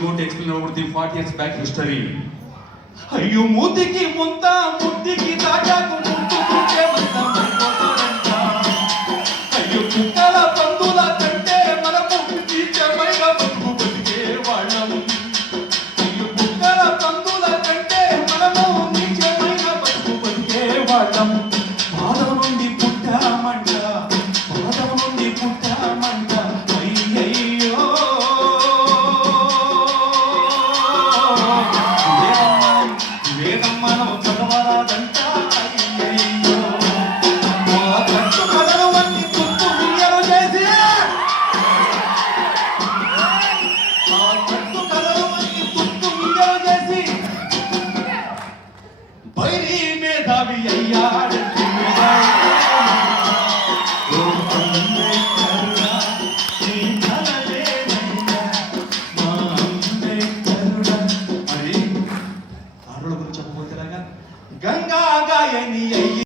going to explain about the 40 years back history. అయ్యో మూతికి ముంత ముద్దికి తాటాకు ముట్టుకుంటే మంట అయ్యో కుక్కల పందుల కంటే మనము నీచమైన బతుకు బతికే వాళ్ళం. అయ్యో కుక్కల పందుల కంటే మనము నీచమైన బతుకు బతికే వాళ్ళం. బాధ నుండి పుట్టామంట, బాధ నుండి పుట్టామంట. అయ్యయ్యో వేదమ్మను చదవరాదంట. అయ్యయ్యో మా కట్టు కదలవన్నీ తుప్పు ఉయ్యలు చేసి, మా కట్టు కదలవన్నీ తుప్పు ఉయ్యలు చేసి బైరి మేధావి అయ్యాడు. గంగా గాయని